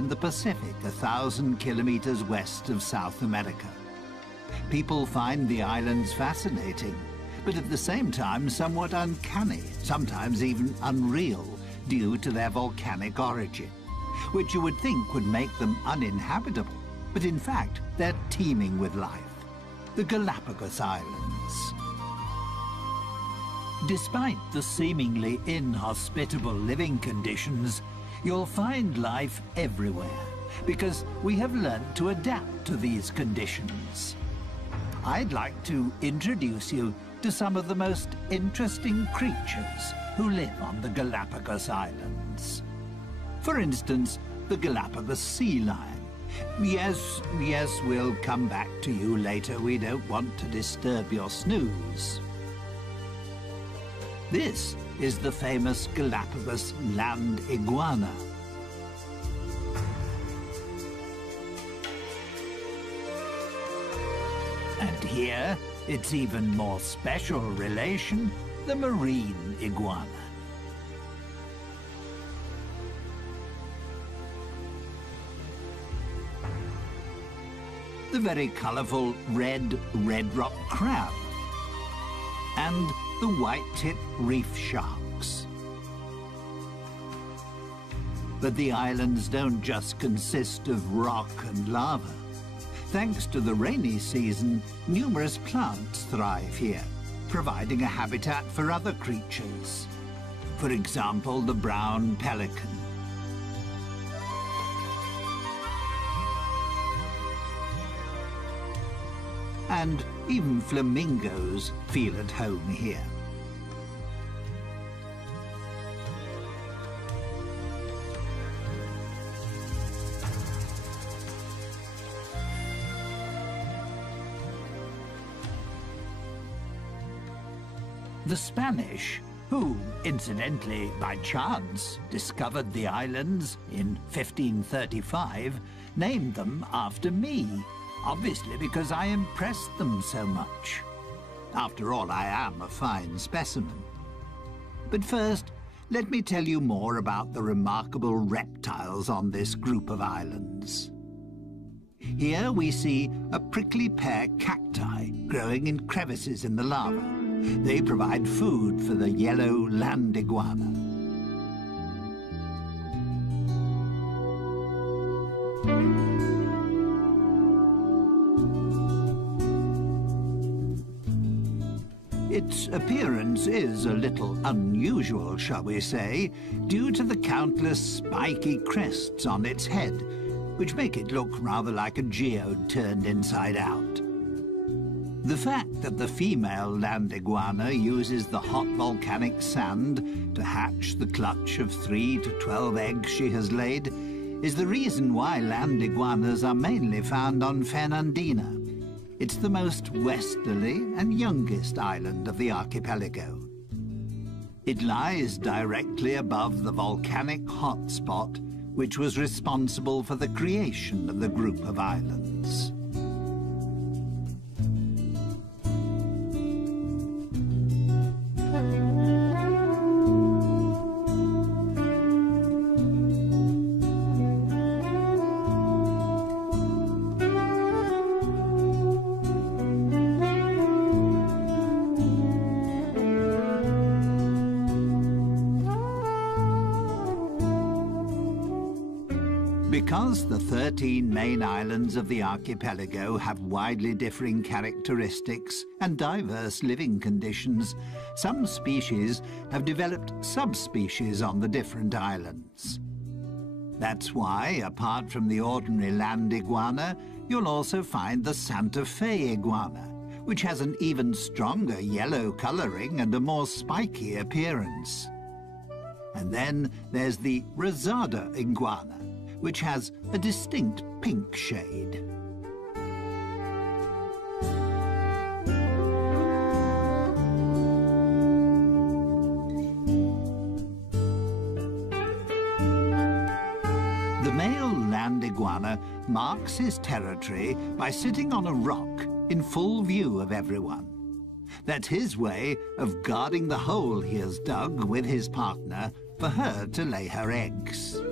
in the Pacific, 1,000 kilometers west of South America. People find the islands fascinating, but at the same time somewhat uncanny, sometimes even unreal, due to their volcanic origin, which you would think would make them uninhabitable, but in fact they're teeming with life. The Galapagos Islands. Despite the seemingly inhospitable living conditions, you'll find life everywhere, because we have learned to adapt to these conditions. I'd like to introduce you to some of the most interesting creatures who live on the Galapagos Islands. For instance, the Galapagos sea lion. Yes, we'll come back to you later. We don't want to disturb your snooze. This is the famous Galapagos land iguana. And here, its even more special relation, the marine iguana. The very colourful red rock crab, and the white-tip reef sharks. But the islands don't just consist of rock and lava. Thanks to the rainy season, numerous plants thrive here, providing a habitat for other creatures. For example, the brown pelican. And even flamingos feel at home here. The Spanish, who, incidentally, by chance, discovered the islands in 1535, named them after me. Obviously because I impressed them so much. After all, I am a fine specimen. But first, let me tell you more about the remarkable reptiles on this group of islands. Here we see a prickly pear cacti growing in crevices in the lava. They provide food for the yellow land iguana. Its appearance is a little unusual, shall we say, due to the countless spiky crests on its head, which make it look rather like a geode turned inside out. The fact that the female land iguana uses the hot volcanic sand to hatch the clutch of 3 to 12 eggs she has laid is the reason why land iguanas are mainly found on Fernandina. It's the most westerly and youngest island of the archipelago. It lies directly above the volcanic hotspot, which was responsible for the creation of the group of islands. Because the 13 main islands of the archipelago have widely differing characteristics and diverse living conditions, some species have developed subspecies on the different islands. That's why, apart from the ordinary land iguana, you'll also find the Santa Fe iguana, which has an even stronger yellow coloring and a more spiky appearance. And then there's the Rosada iguana, which has a distinct pink shade. The male land iguana marks his territory by sitting on a rock in full view of everyone. That's his way of guarding the hole he has dug with his partner for her to lay her eggs.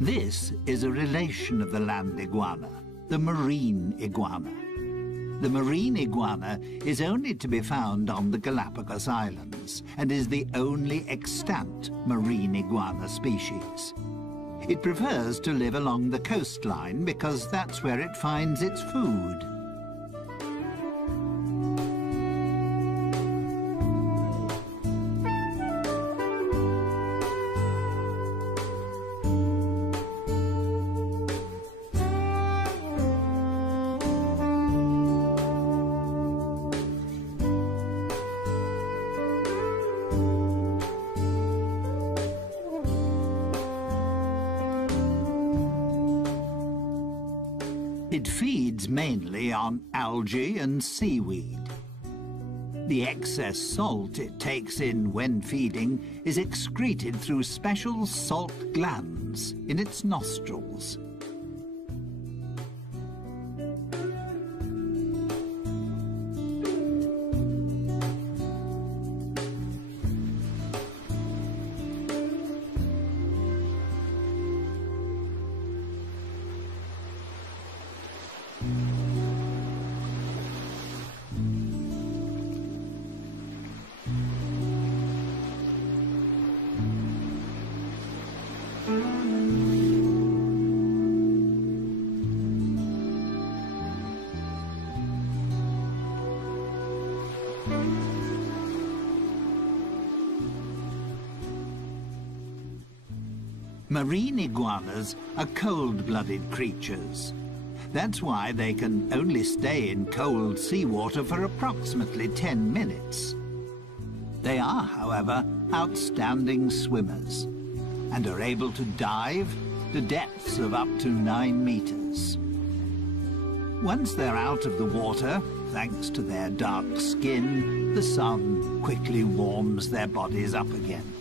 This is a relation of the land iguana, the marine iguana. The marine iguana is only to be found on the Galapagos Islands and is the only extant marine iguana species. It prefers to live along the coastline because that's where it finds its food. It feeds mainly on algae and seaweed. The excess salt it takes in when feeding is excreted through special salt glands in its nostrils. Marine iguanas are cold-blooded creatures. That's why they can only stay in cold seawater for approximately 10 minutes. They are, however, outstanding swimmers and are able to dive to depths of up to 9 meters. Once they're out of the water, thanks to their dark skin, the sun quickly warms their bodies up again.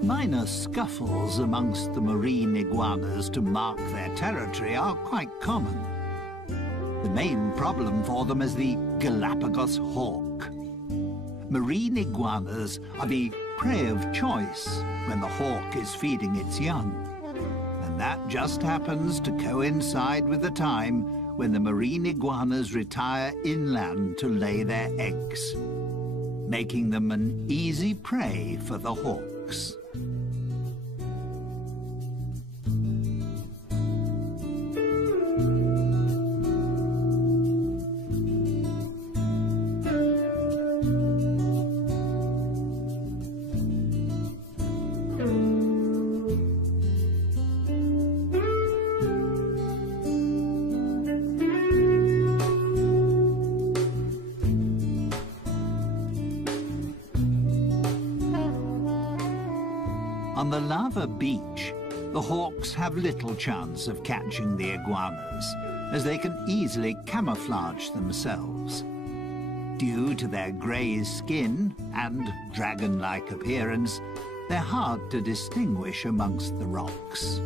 Minor scuffles amongst the marine iguanas to mark their territory are quite common. The main problem for them is the Galapagos hawk. Marine iguanas are the prey of choice when the hawk is feeding its young. And that just happens to coincide with the time when the marine iguanas retire inland to lay their eggs, making them an easy prey for the hawks. On the lava beach, the hawks have little chance of catching the iguanas, as they can easily camouflage themselves. Due to their grey skin and dragon-like appearance, they're hard to distinguish amongst the rocks.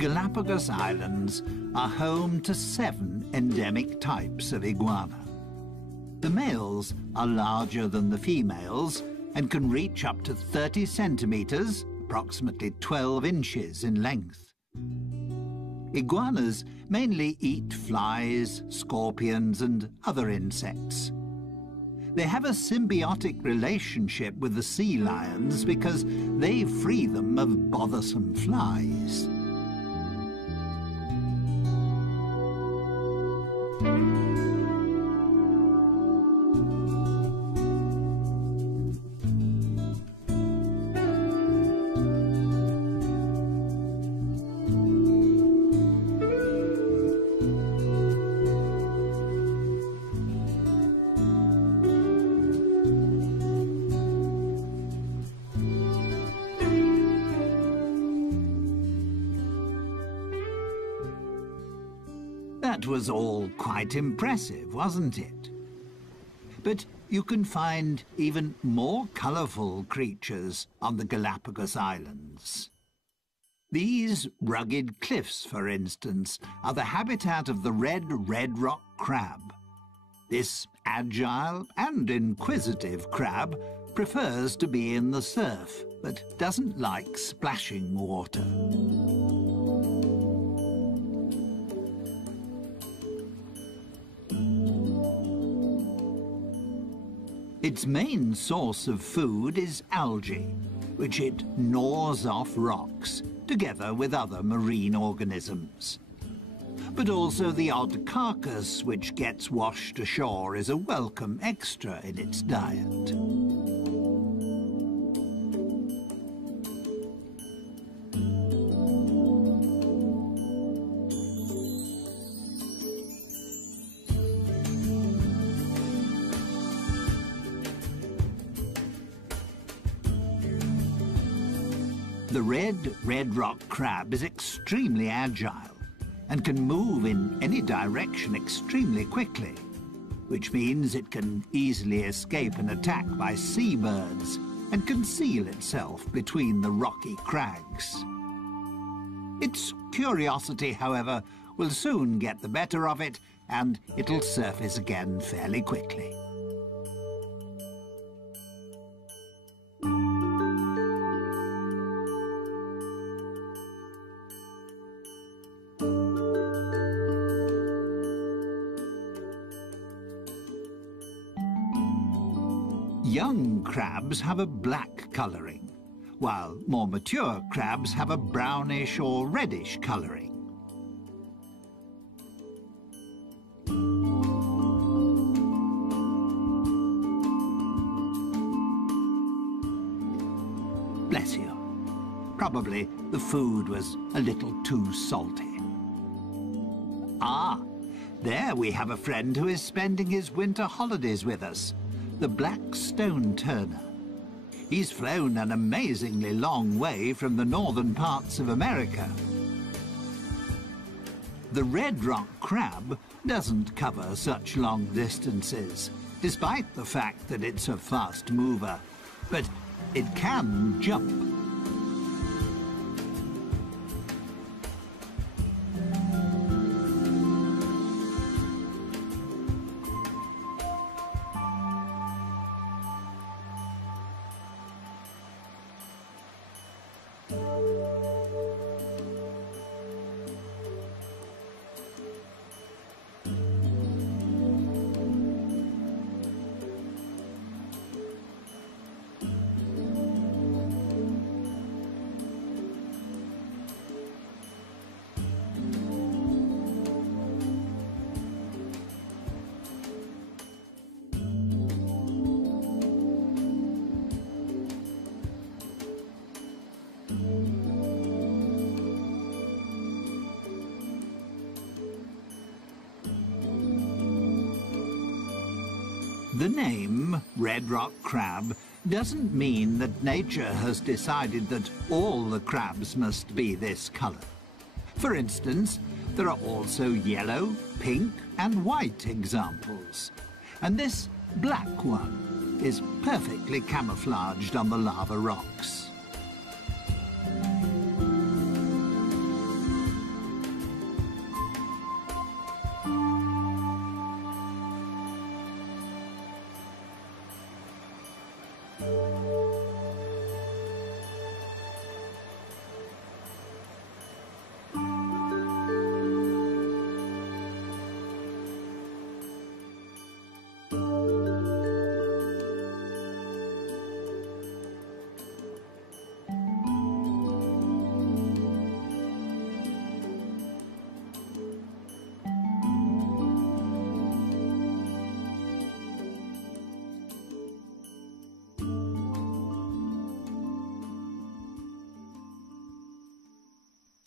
Galapagos Islands are home to 7 endemic types of iguana. The males are larger than the females and can reach up to 30 centimeters, approximately 12 inches in length. Iguanas mainly eat flies, scorpions, and other insects. They have a symbiotic relationship with the sea lions because they free them of bothersome flies. That was all quite impressive, wasn't it? But you can find even more colourful creatures on the Galapagos Islands. These rugged cliffs, for instance, are the habitat of the red rock crab. This agile and inquisitive crab prefers to be in the surf, but doesn't like splashing water. Its main source of food is algae, which it gnaws off rocks, together with other marine organisms. But also the odd carcass which gets washed ashore is a welcome extra in its diet. The red rock crab is extremely agile and can move in any direction extremely quickly, which means it can easily escape an attack by seabirds and conceal itself between the rocky crags. Its curiosity, however, will soon get the better of it, and it'll surface again fairly quickly. Young crabs have a black colouring, while more mature crabs have a brownish or reddish colouring. Bless you. Probably the food was a little too salty. Ah, there we have a friend who is spending his winter holidays with us. The black stone turner. He's flown an amazingly long way from the northern parts of America. The red rock crab doesn't cover such long distances, despite the fact that it's a fast mover, but it can jump. The name red rock crab doesn't mean that nature has decided that all the crabs must be this colour. For instance, there are also yellow, pink and white examples. And this black one is perfectly camouflaged on the lava rocks.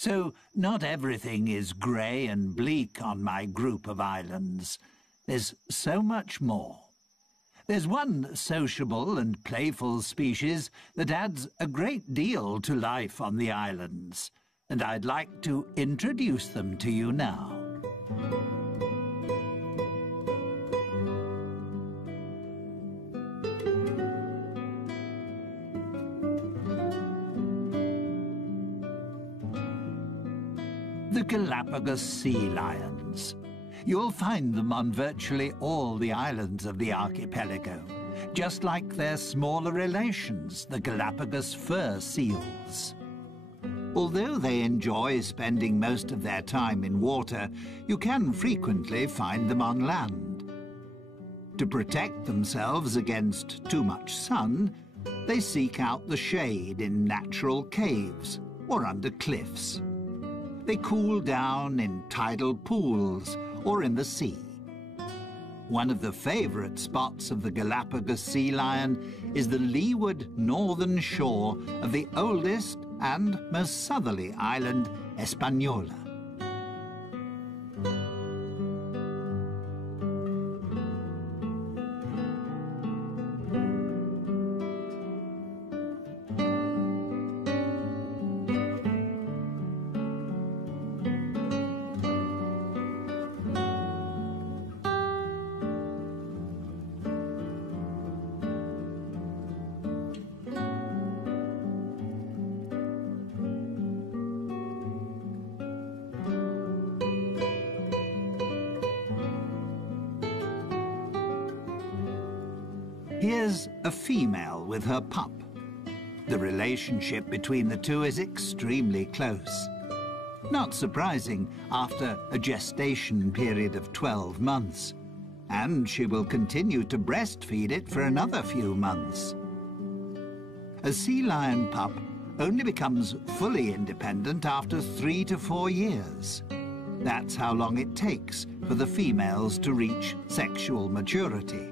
So not everything is grey and bleak on my group of islands. There's so much more. There's one sociable and playful species that adds a great deal to life on the islands, and I'd like to introduce them to you now. The Galapagos sea lions. You'll find them on virtually all the islands of the archipelago, just like their smaller relations, the Galapagos fur seals. Although they enjoy spending most of their time in water, you can frequently find them on land. To protect themselves against too much sun, they seek out the shade in natural caves or under cliffs. They cool down in tidal pools or in the sea. One of the favourite spots of the Galapagos sea lion is the leeward northern shore of the oldest and most southerly island, Hispaniola. Here's a female with her pup. The relationship between the two is extremely close. Not surprising after a gestation period of 12 months. And she will continue to breastfeed it for another few months. A sea lion pup only becomes fully independent after 3 to 4 years. That's how long it takes for the females to reach sexual maturity.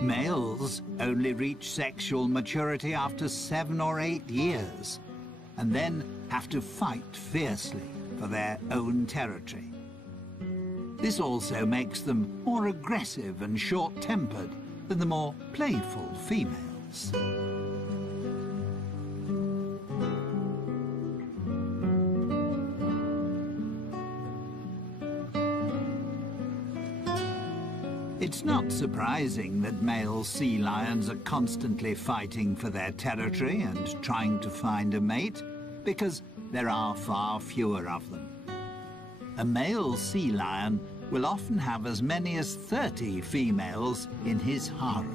Males only reach sexual maturity after 7 or 8 years, and then have to fight fiercely for their own territory. This also makes them more aggressive and short-tempered than the more playful females. It's not surprising that male sea lions are constantly fighting for their territory and trying to find a mate, because there are far fewer of them. A male sea lion will often have as many as 30 females in his harem.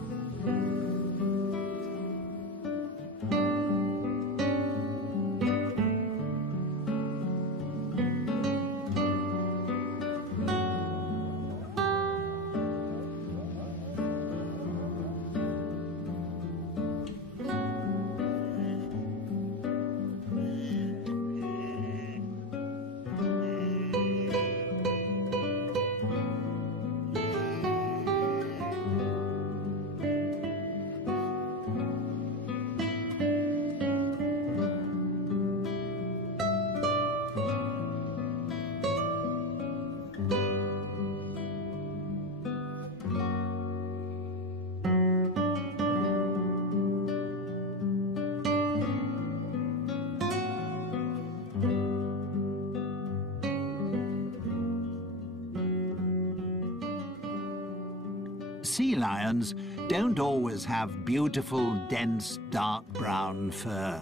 sea lions don't always have beautiful, dense, dark brown fur.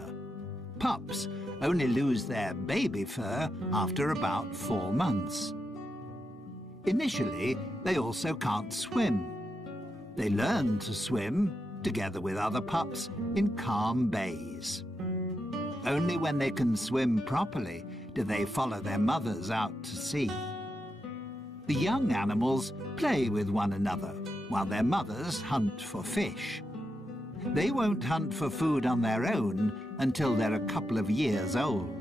Pups only lose their baby fur after about 4 months. Initially, they also can't swim. They learn to swim, together with other pups, in calm bays. Only when they can swim properly do they follow their mothers out to sea. The young animals play with one another, while their mothers hunt for fish. They won't hunt for food on their own until they're a couple of years old.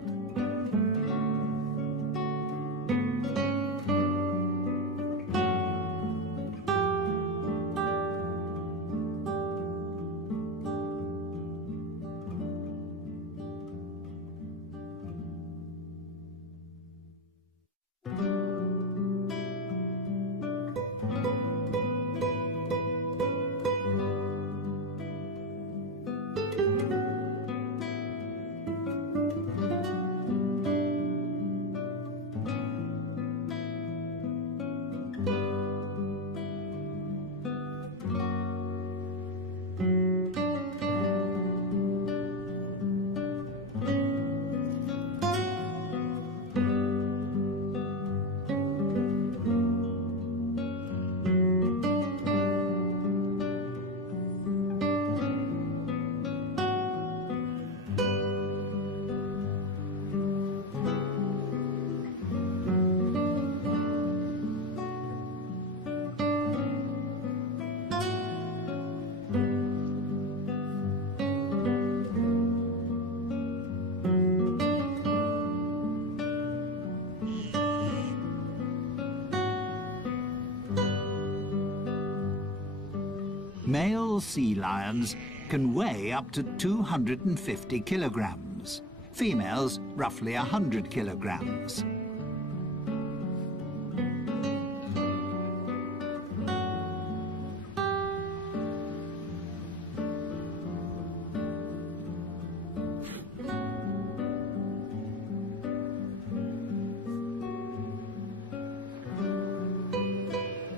Male sea lions can weigh up to 250 kilograms. Females, roughly 100 kilograms.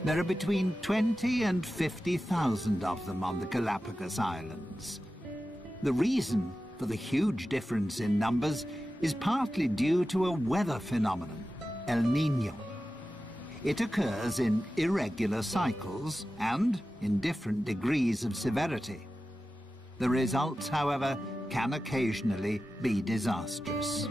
There are between 20 and 50,000 of them on the Galapagos Islands. The reason for the huge difference in numbers is partly due to a weather phenomenon, El Niño. It occurs in irregular cycles and in different degrees of severity. The results, however, can occasionally be disastrous.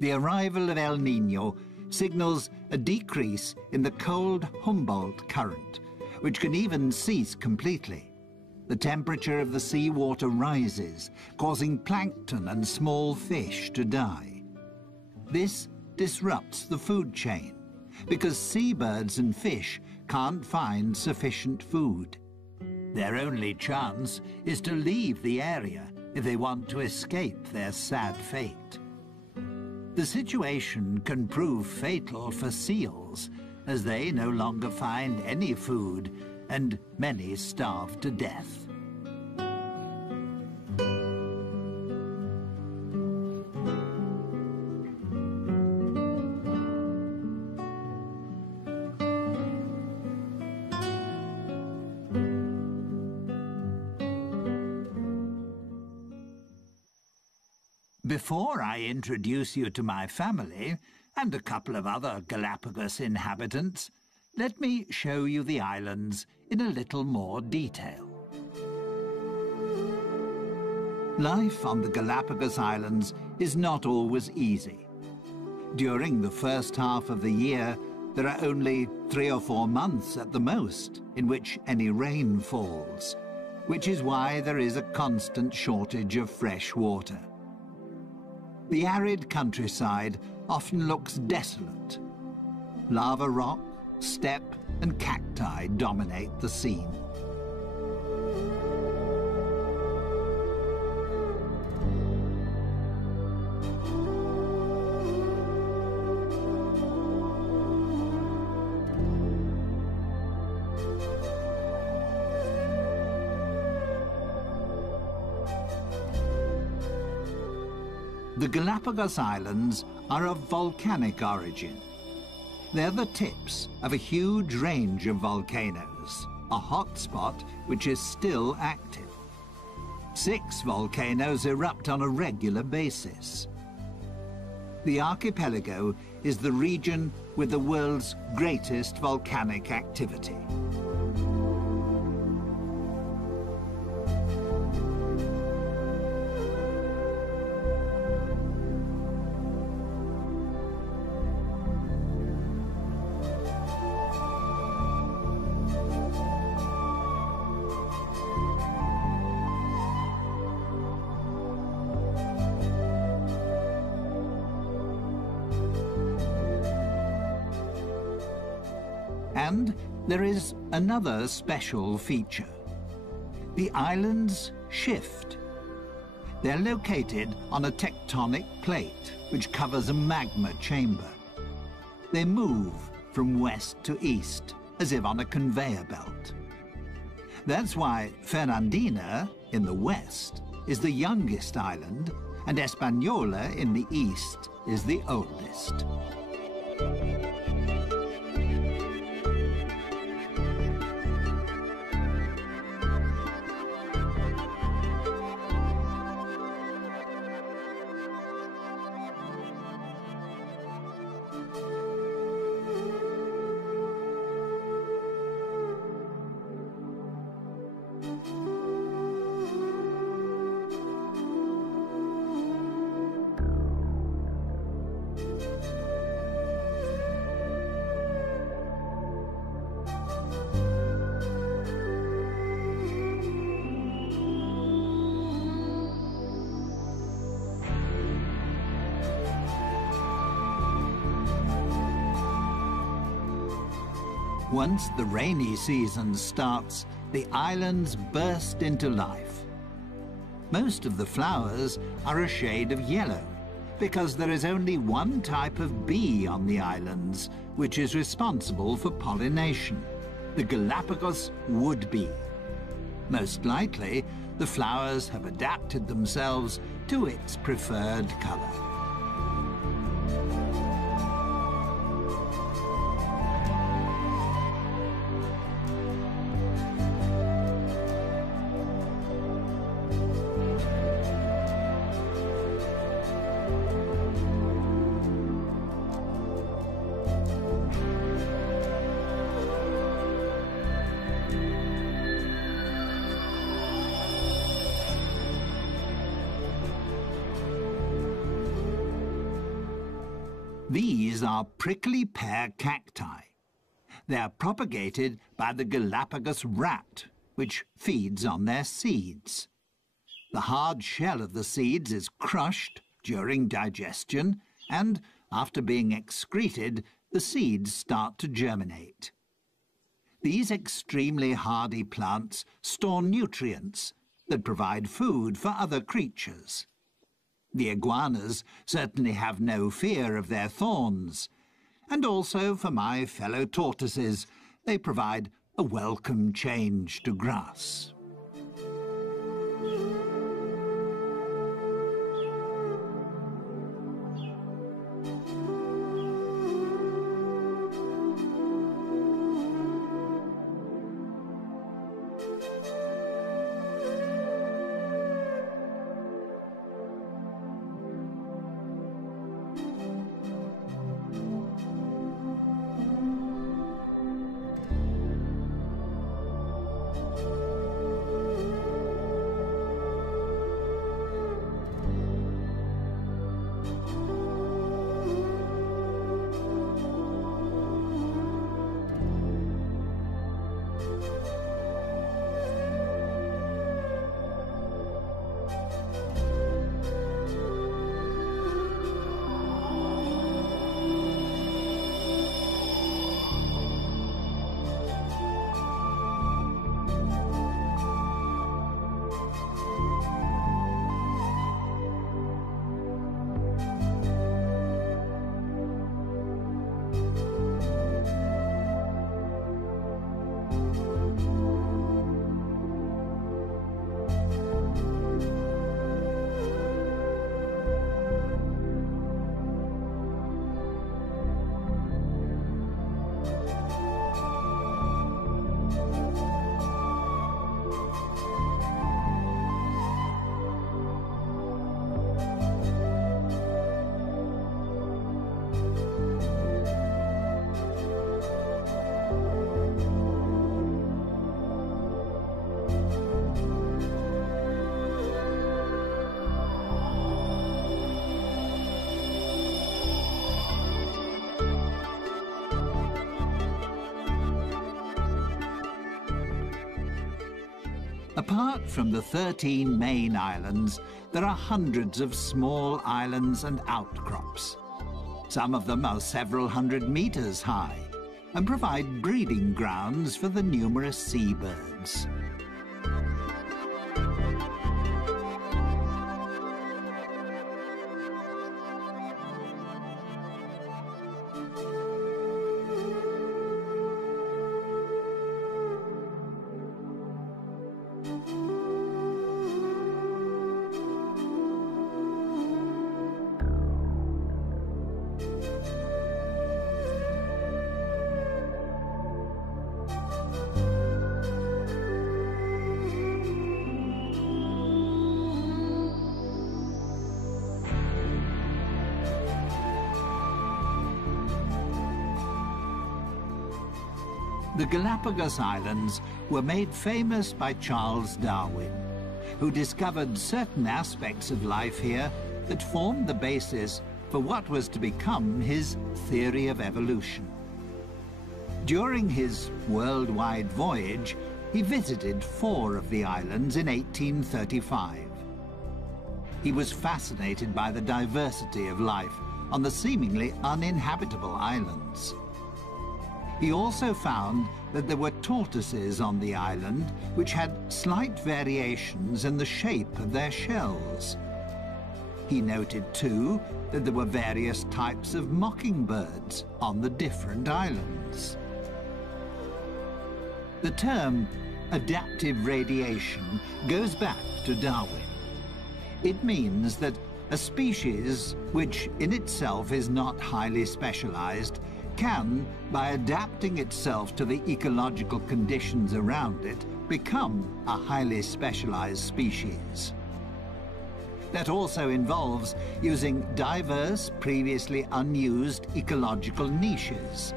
The arrival of El Niño signals a decrease in the cold Humboldt current, which can even cease completely. The temperature of the seawater rises, causing plankton and small fish to die. This disrupts the food chain, because seabirds and fish can't find sufficient food. Their only chance is to leave the area if they want to escape their sad fate. The situation can prove fatal for seals, as they no longer find any food, and many starve to death. Before I introduce you to my family, and a couple of other Galapagos inhabitants, let me show you the islands in a little more detail. Life on the Galapagos Islands is not always easy. During the first half of the year, there are only 3 or 4 months at the most in which any rain falls, which is why there is a constant shortage of fresh water. The arid countryside often looks desolate. Lava rock, steppe and cacti dominate the scene. The Galapagos Islands are of volcanic origin. They're the tips of a huge range of volcanoes, a hotspot which is still active. 6 volcanoes erupt on a regular basis. The archipelago is the region with the world's greatest volcanic activity. And there is another special feature. The islands shift. They're located on a tectonic plate which covers a magma chamber. They move from west to east, as if on a conveyor belt. That's why Fernandina, in the west, is the youngest island, and Española, in the east, is the oldest. Once the rainy season starts, the islands burst into life. Most of the flowers are a shade of yellow, because there is only one type of bee on the islands, which is responsible for pollination, the Galapagos wood bee. Most likely, the flowers have adapted themselves to its preferred color. These are prickly pear cacti. They are propagated by the Galapagos rat, which feeds on their seeds. The hard shell of the seeds is crushed during digestion, and after being excreted, the seeds start to germinate. These extremely hardy plants store nutrients that provide food for other creatures. The iguanas certainly have no fear of their thorns, and also for my fellow tortoises, they provide a welcome change to grass. Apart from the 13 main islands, there are hundreds of small islands and outcrops. Some of them are several hundred meters high and provide breeding grounds for the numerous seabirds. The Galapagos Islands were made famous by Charles Darwin, who discovered certain aspects of life here that formed the basis for what was to become his theory of evolution. During his worldwide voyage, he visited 4 of the islands in 1835. He was fascinated by the diversity of life on the seemingly uninhabitable islands. He also found that there were tortoises on the island which had slight variations in the shape of their shells. He noted, too, that there were various types of mockingbirds on the different islands. The term adaptive radiation goes back to Darwin. It means that a species, which in itself is not highly specialized, can, by adapting itself to the ecological conditions around it, become a highly specialized species. That also involves using diverse, previously unused ecological niches.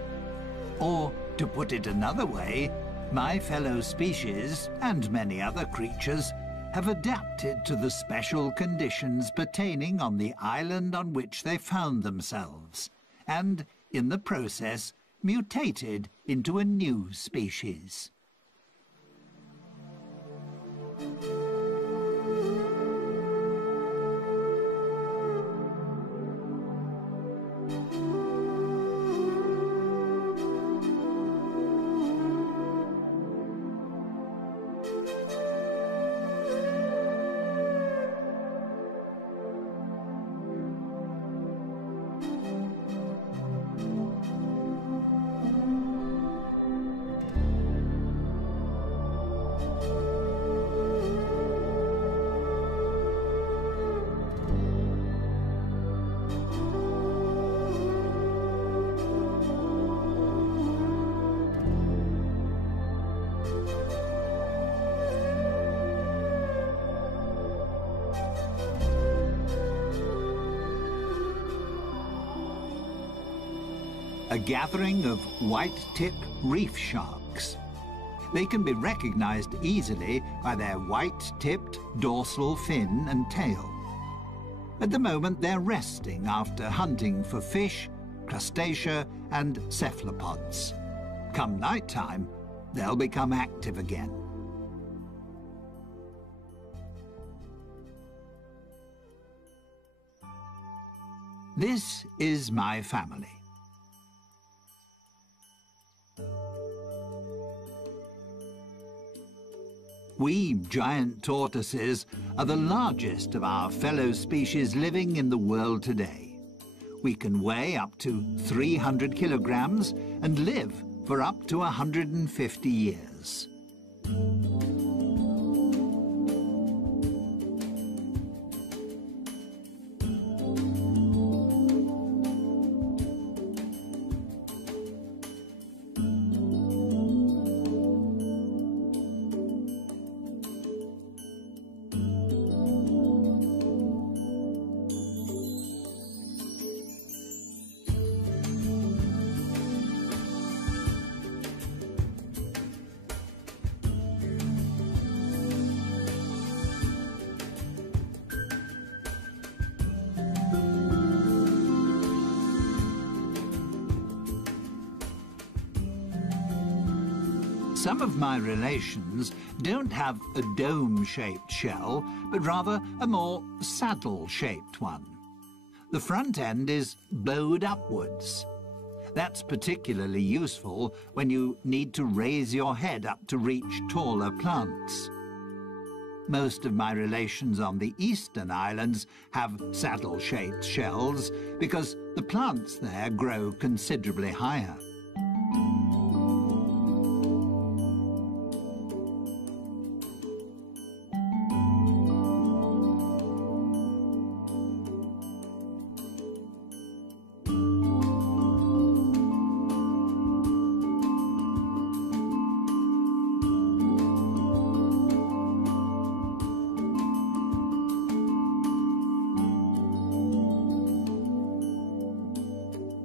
Or, to put it another way, my fellow species, and many other creatures, have adapted to the special conditions pertaining on the island on which they found themselves, and in the process, mutated into a new species. A gathering of white-tip reef sharks. They can be recognized easily by their white-tipped dorsal fin and tail. At the moment, they're resting after hunting for fish, crustacea, and cephalopods. Come nighttime, they'll become active again. This is my family. We giant tortoises are the largest of our fellow species living in the world today. We can weigh up to 300 kilograms and live for up to 150 years. Some of my relations don't have a dome-shaped shell, but rather a more saddle-shaped one. The front end is bowed upwards. That's particularly useful when you need to raise your head up to reach taller plants. Most of my relations on the eastern islands have saddle-shaped shells because the plants there grow considerably higher.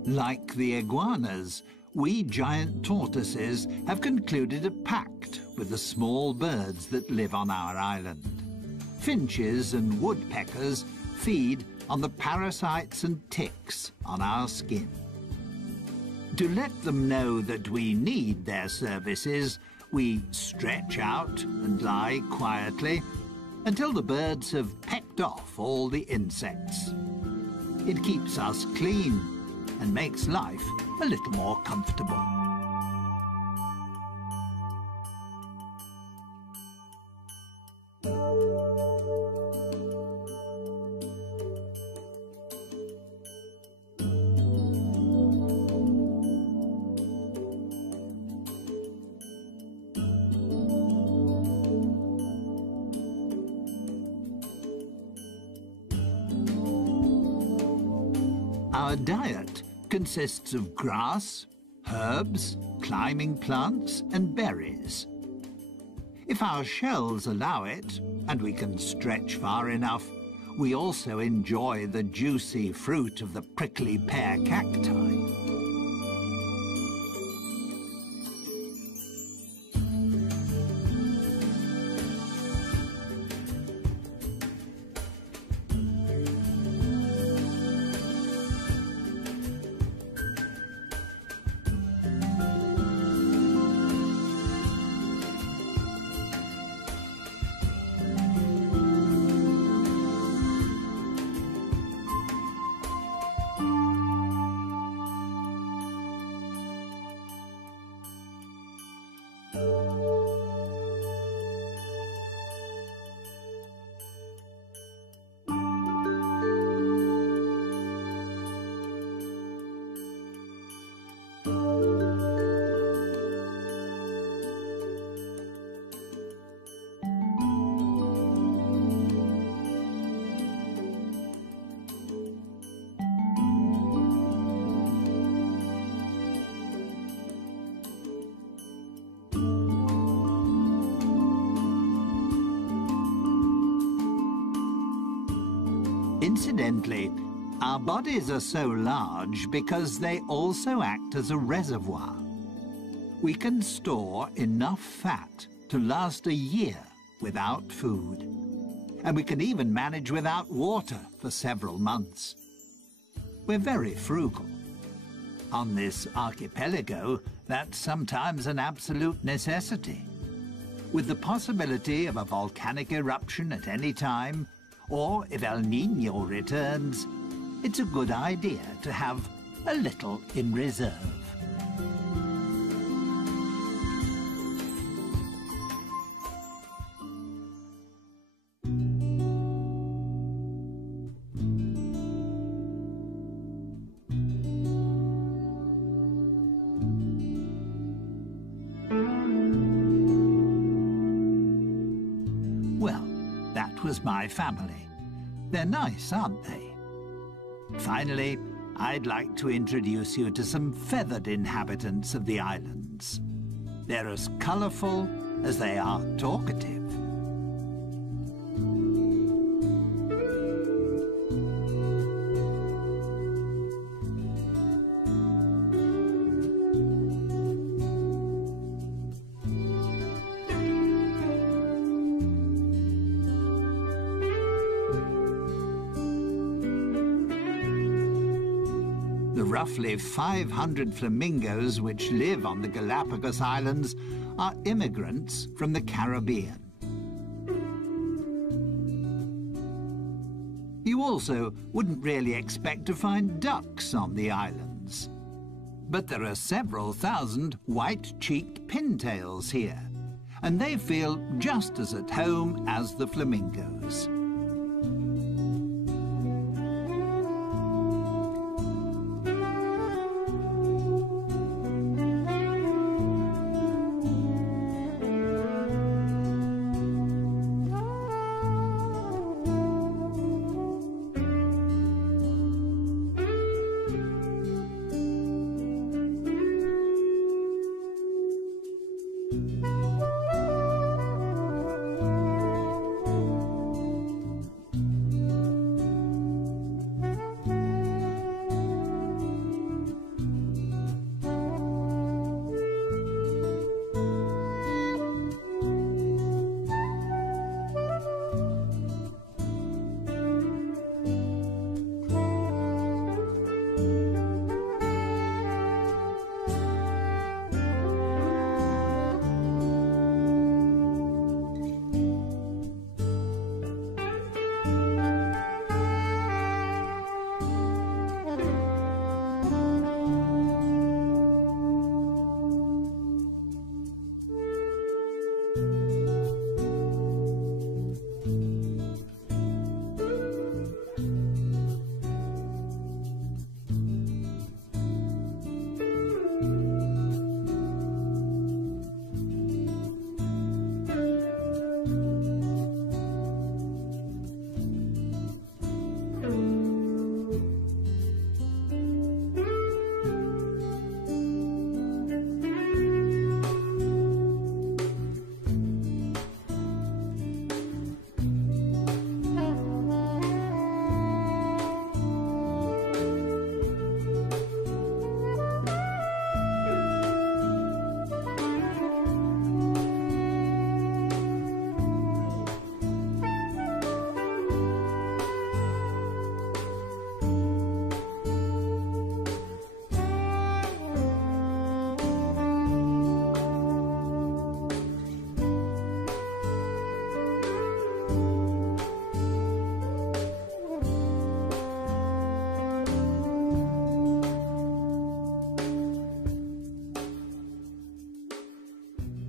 Like the iguanas, we giant tortoises have concluded a pact with the small birds that live on our island. Finches and woodpeckers feed on the parasites and ticks on our skin. To let them know that we need their services, we stretch out and lie quietly until the birds have pecked off all the insects. It keeps us clean and makes life a little more comfortable. Our diet consists of grass, herbs, climbing plants, and berries. If our shells allow it, and we can stretch far enough, we also enjoy the juicy fruit of the prickly pear cacti. Incidentally, our bodies are so large because they also act as a reservoir. We can store enough fat to last a year without food. And we can even manage without water for several months. We're very frugal. On this archipelago, that's sometimes an absolute necessity. With the possibility of a volcanic eruption at any time, or if El Niño returns, it's a good idea to have a little in reserve. Well, that was my family. They're nice, aren't they? Finally, I'd like to introduce you to some feathered inhabitants of the islands. They're as colourful as they are talkative. The roughly 500 flamingos which live on the Galapagos Islands are immigrants from the Caribbean. You also wouldn't really expect to find ducks on the islands. But there are several thousand white-cheeked pintails here, and they feel just as at home as the flamingos.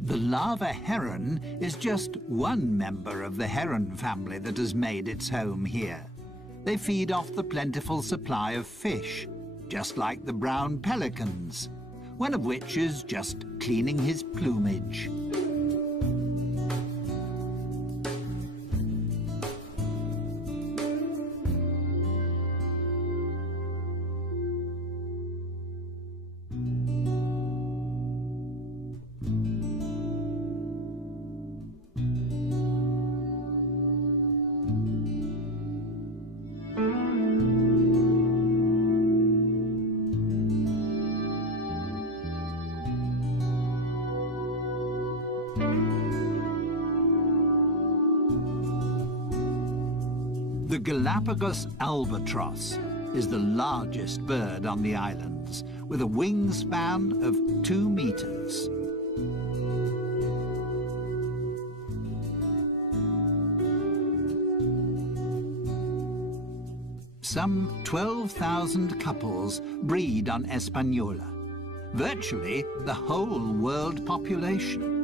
The lava heron is just one member of the heron family that has made its home here. They feed off the plentiful supply of fish, just like the brown pelicans, one of which is just cleaning his plumage. The Galapagos albatross is the largest bird on the islands, with a wingspan of 2 meters. Some 12,000 couples breed on Española, virtually the whole world population.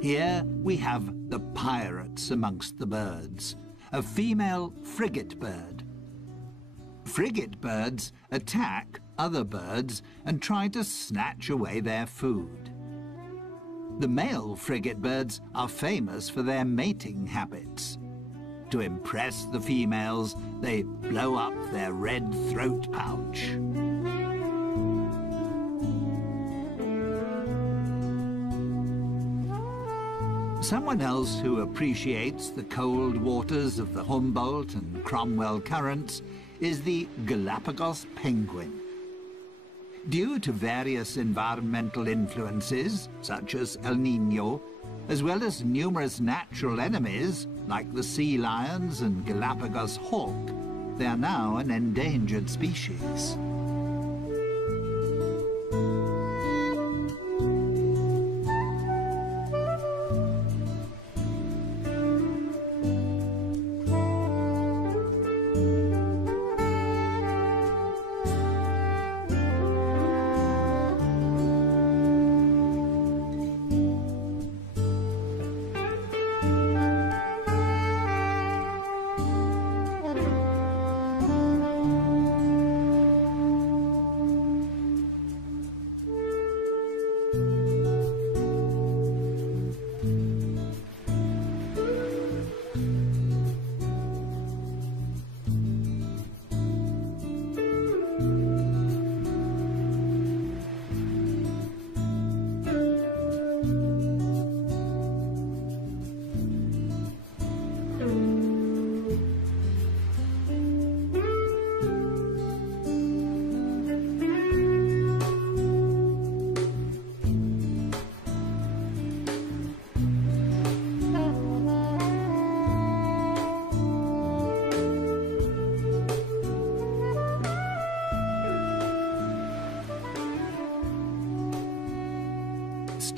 Here we have the pirates amongst the birds, a female frigate bird. Frigate birds attack other birds and try to snatch away their food. The male frigate birds are famous for their mating habits. To impress the females, they blow up their red throat pouch. Someone else who appreciates the cold waters of the Humboldt and Cromwell currents is the Galapagos penguin. Due to various environmental influences, such as El Niño, as well as numerous natural enemies like the sea lions and Galapagos hawk. They are now an endangered species.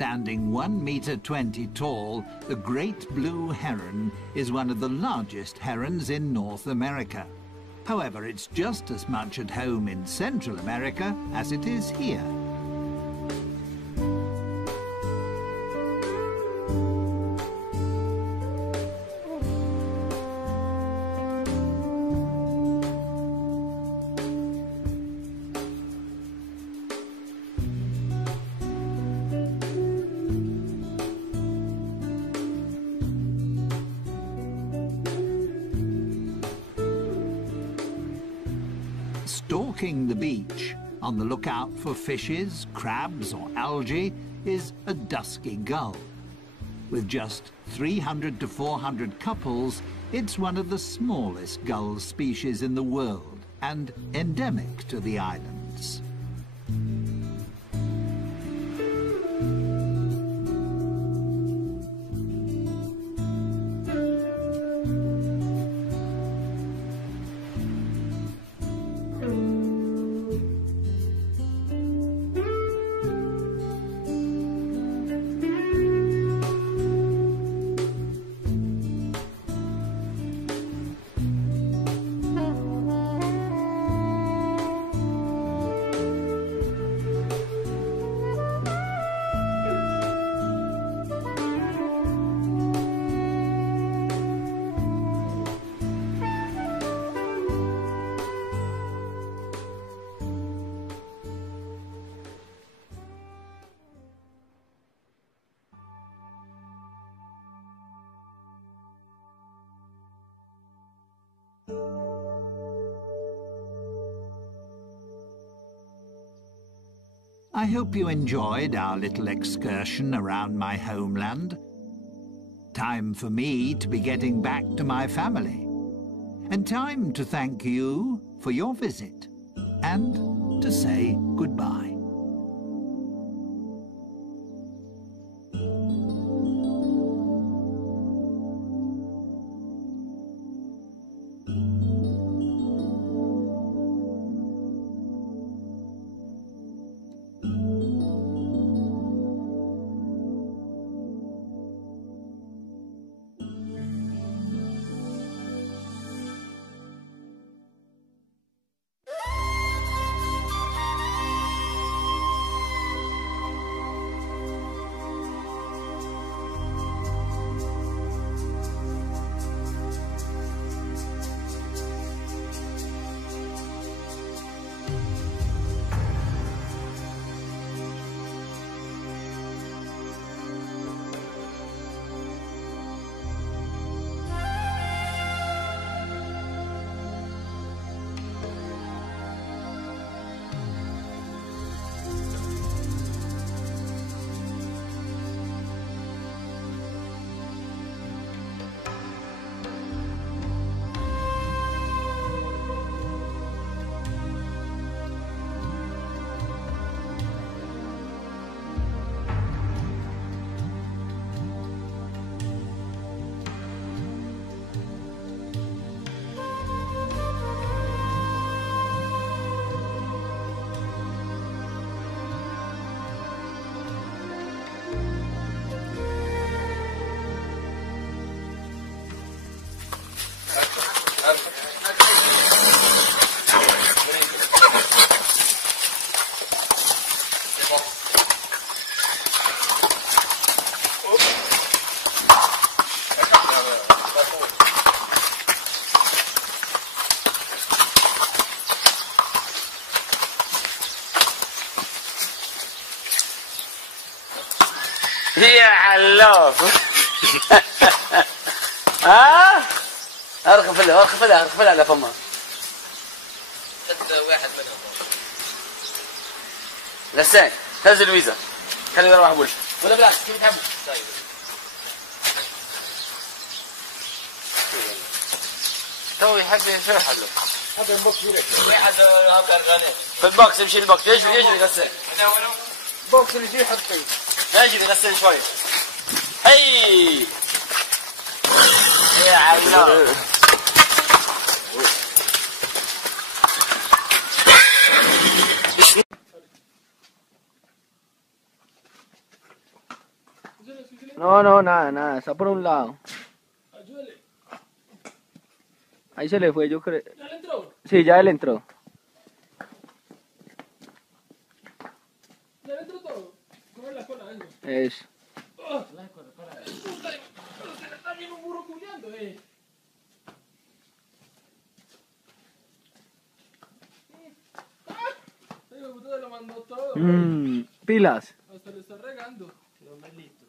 Standing 1.20 meters tall, the great blue heron is one of the largest herons in North America. However, it's just as much at home in Central America as it is here. Stalking the beach, on the lookout for fishes, crabs or algae, is a dusky gull. With just 300 to 400 couples, it's one of the smallest gull species in the world and endemic to the islands. I hope you enjoyed our little excursion around my homeland. Time for me to be getting back to my family. And time to thank you for your visit and to say goodbye. يا علاف. ها ارخف لها على فمها. واحد منهم غسان. نزل الويزا خلي يروح ابوش ولا بالعكس كيف تحبوا. طيب تو يحب شو يحلو هذا البوكس واحد هاكر غني في البوكس. امشي البوكس يجري غسان. البوكس اللي فيه يحط فيه يجري غسان شوي. هي يا علاف. No, nada, está por un lado. Ahí se le fue, yo creo. ¿Ya le entró? Sí, ya él entró. ¿Ya le entró todo? ¿Cómo es la cola? Eso. La cola. Está bien un burro culiando, Lo mandó todo. Pilas. Hasta le está regando. Quedó melita.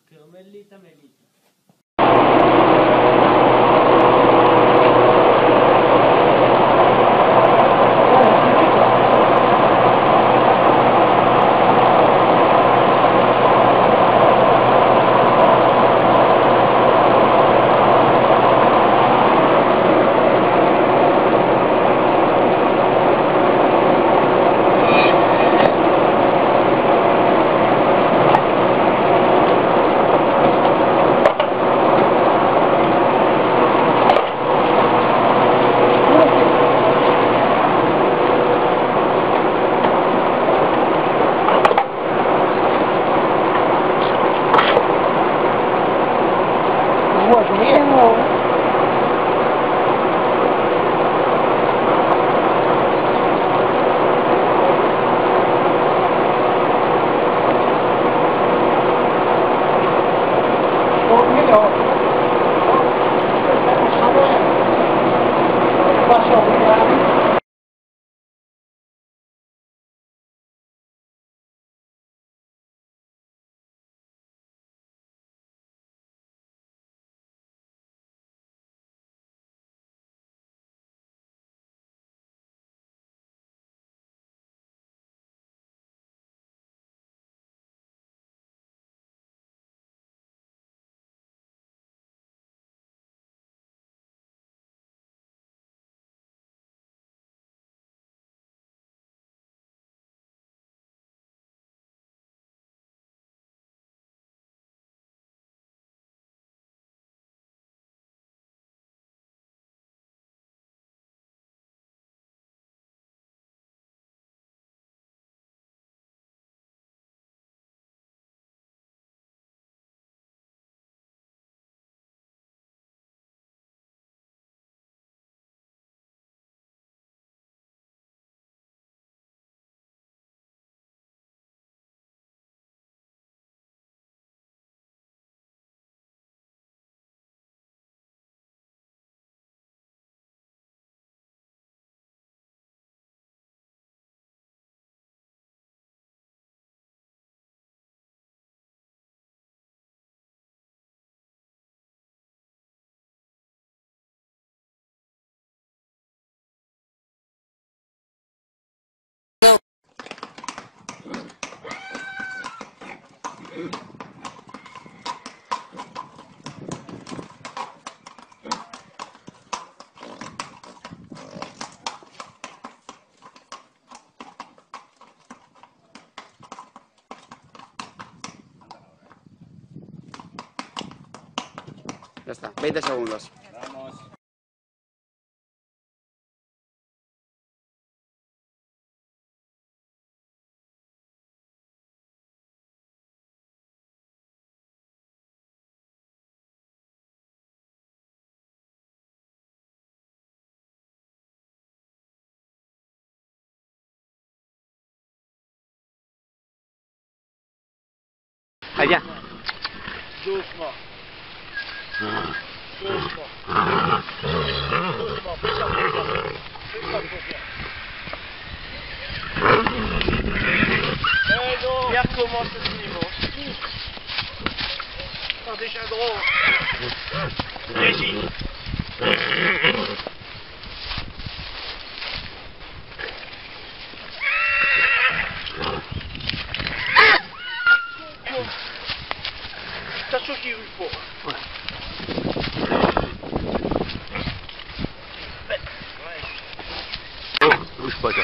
Ya está, 20 segundos. Vamos. Allá. Doucement. Bien commence ce niveau. déjà gros. Vas-y. T'as ce qu'il faut. Ouais. Oh, bouge pas toi.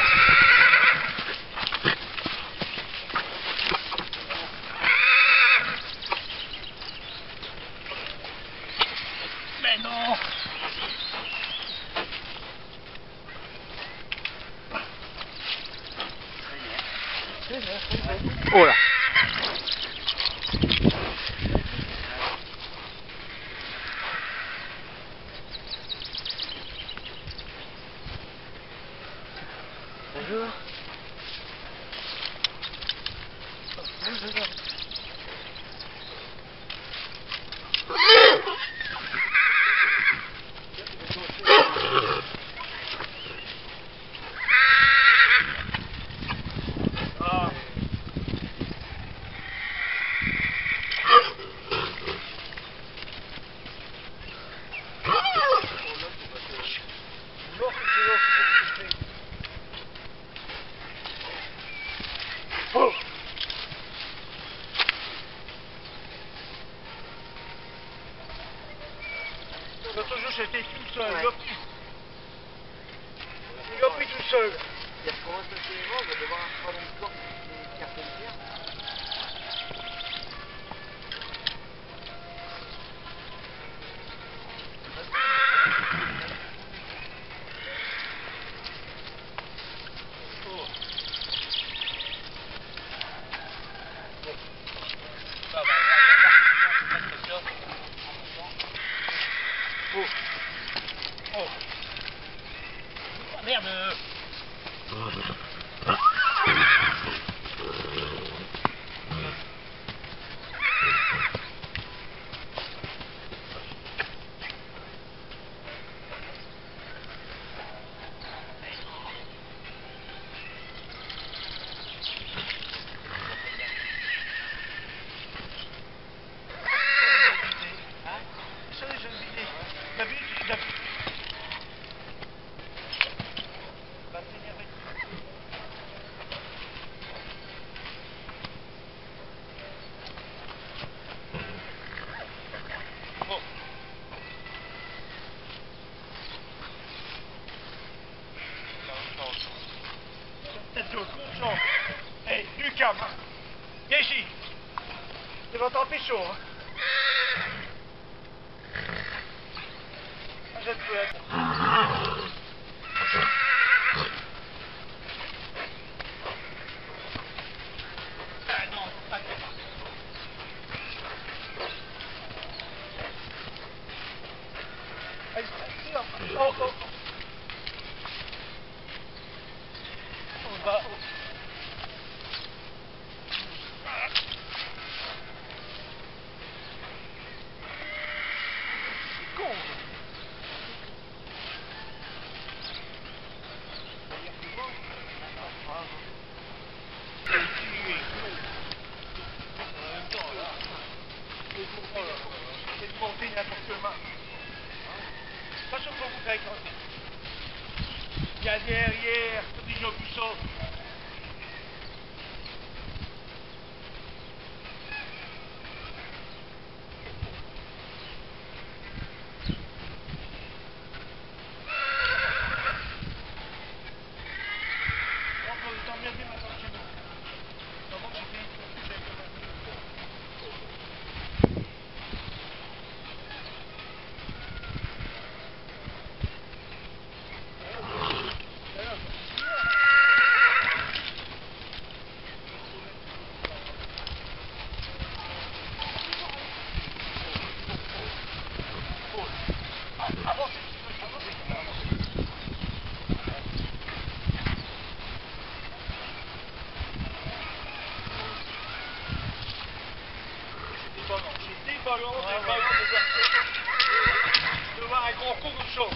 Mais non. Oh là. Bonjour. L'autre jour j'étais tout seul, Ouais. il a pris tout seul. Il recommence à se lever, on va devoir prendre une porte qui carte de pierre. Oh. Merde. Ça, les jeunes idées. T'as vu, il a vu. Va t'énerver. Bon. Tête de con, hey, du calme. Viens ici. Tu vas t'en pécho, hein. Je te peux être. Ah non, pas que ça. Allez, tire. Oh, oh. On va. C'est con. C'est de monter n'importe comment. Pas sûr qu'on vous fait compter. Il y a derrière, tout des gens qui sautent. On peut t'emmerder maintenant chez nous. Comment j'ai fait pour coucher avec le J'ai des ballons, de voir un gros coup de chaud.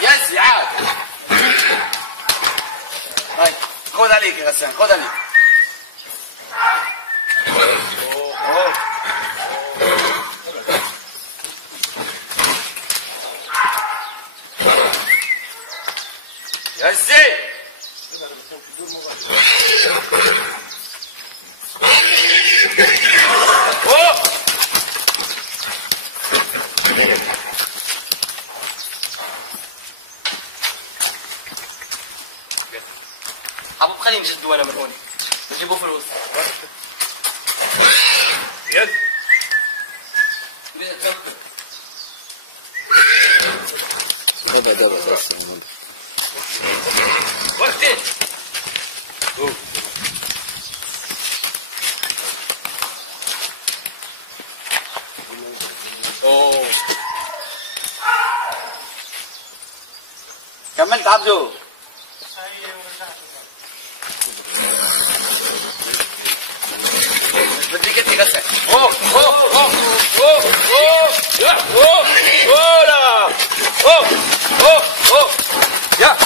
يزي عاد. هاي خذ عليك يا غسان، خذ عليك. يزي حبوب خليني نشدو انا من هون نجيبو فلوس. يس وقتين اوه كملت عبدو. بدي قلت لك اوه اوه اوه اوه اوه اوه اوه لا اوه اوه اوه يا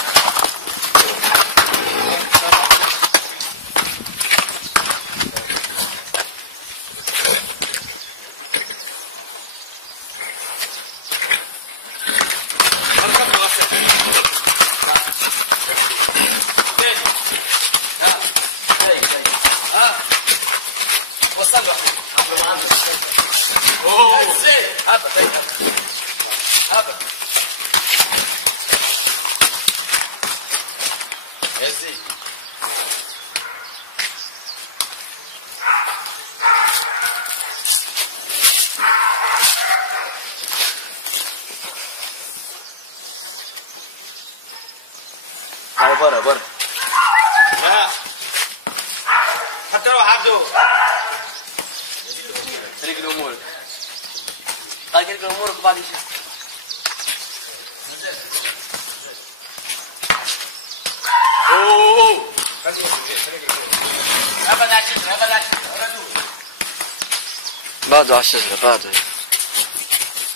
برا برا لا حتى روح عبدو خليك الامور خليك الامور وبعد شيء اوه ابد على الشجره ابد على الشجره بعده على الشجرة بعده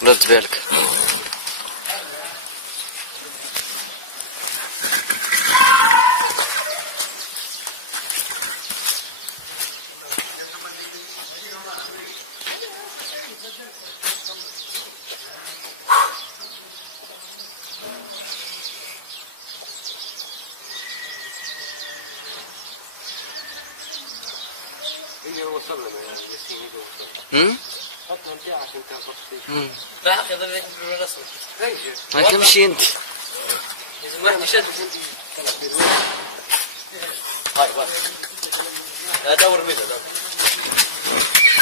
رد بالك. لا حق يضل يكتب بالرسم ما تمشي انت. ما مشيت هاي بس لا دور ميزه دور.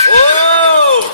اوه